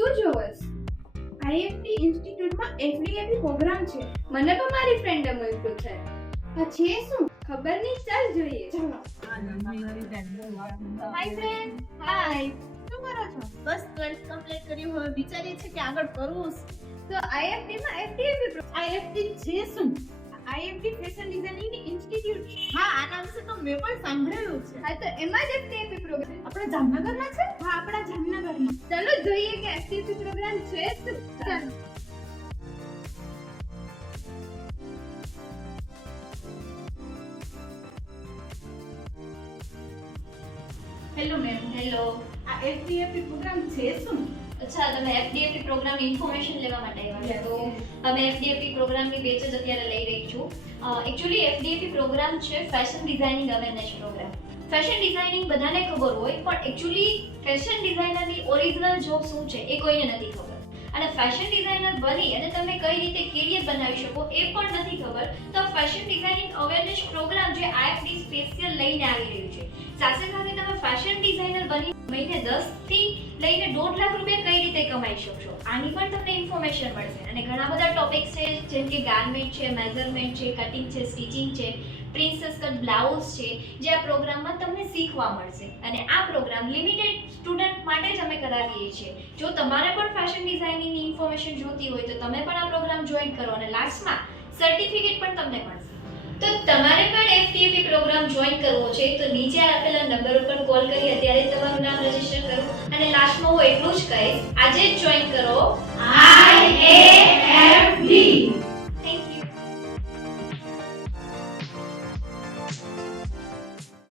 શું જોવસ આઈએફટી ઇન્સ્ટિટ્યૂટમાં એફડીએફી પ્રોગ્રામ છે. મને તો મારી ફ્રેન્ડે મળ્યું છે. આ છે શું? ખબર નહીં ચાલ જોઈએ. ચાલો. હાય ફ્રેન્ડ હાય શું કરો છો? બસ 12th કમ્પ્લીટ કર્યું. હવે વિચારીએ છે કે આગળ કરવું તો આઈએફટી માં એફડીએફી આઈએફટી છે શું? આઈએફટી ફેશન ડિઝાઇનિંગ ઇન્સ્ટિટ્યૂટ હા આના વિશે તો મેં પણ સાંભળેલું છે. હા તો એમાં જ એફડીએફી પ્રોગ્રામ આપણે જામનગરમાં છે? હા આપણા જામનગરમાં. ચાલો જોઈએ કે એફડીએફી પ્રોગ્રામ છે શું ચાલો. હેલો મેમ હેલો આ એફડીએફપી પ્રોગ્રામ છે શું? અચ્છા તમે એફડીએફપી પ્રોગ્રામ ઇન્ફોર્મેશન લેવા માટે આવ્યા છો. તો અમે એફડીએફપી પ્રોગ્રામની બેચ જ અત્યારે લઈ રહી છું. એકચ્યુઅલી એફડીએપી પ્રોગ્રામ છે fashion designing awareness programme fashion designing બધાને ખબર હોય, પણ એકચ્યુઅલી ફેશન ડિઝાઇનરની ઓરિજિનલ જોબ શું છે એ કોઈને નથી ખબર. અને ફેશન ડિઝાઇનર બની અને તમે કઈ રીતે કેરિયર બનાવી શકો એ પણ નથી ખબર. તો ફેશન ડિઝાઇનિંગ અવેરનેસ પ્રોગ્રામ જે આઈએફડી સ્પેશિયલ લઈને આવી રહ્યું છે. સાથે સાથે તમે ફેશન ડિઝાઇનર બની મહિને દસથી લઈને દોઢ લાખ રૂપિયા કમાઈ શકશો. આની પણ તમને ઇન્ફોર્મેશન મળશે. અને ઘણા બધા ટોપિક્સ છે, જેમ કે ગાર્મેન્ટ છે મેઝરમેન્ટ છે કટિંગ છે સ્ટિચિંગ છે પ્રિન્સેસ કટ બ્લાઉઝ છે, જે આ પ્રોગ્રામમાં તમને શીખવા મળશે. અને આ પ્રોગ્રામ લિમિટેડ સ્ટુડન્ટ માટે જ અમે કરાવીએ છીએ. જો તમારે પણ ફેશન ડિઝાઇનિંગની ઇન્ફોર્મેશન જોતી હોય તો તમે પણ આ પ્રોગ્રામ જોઈન કરો અને લાસ્ટમાં સર્ટિફિકેટ પણ તમને મળશે. પ્રોગ્રામ જોઈન કરવો છે, તો નીચે આપેલા નંબર ઉપર કોલ કરી અત્યારે તમારું નામ રજિસ્ટર કરો. અને લાસ્ટમાં હું એટલું જ કહીશ, આજે જ જોઈન કરો. આઈ એ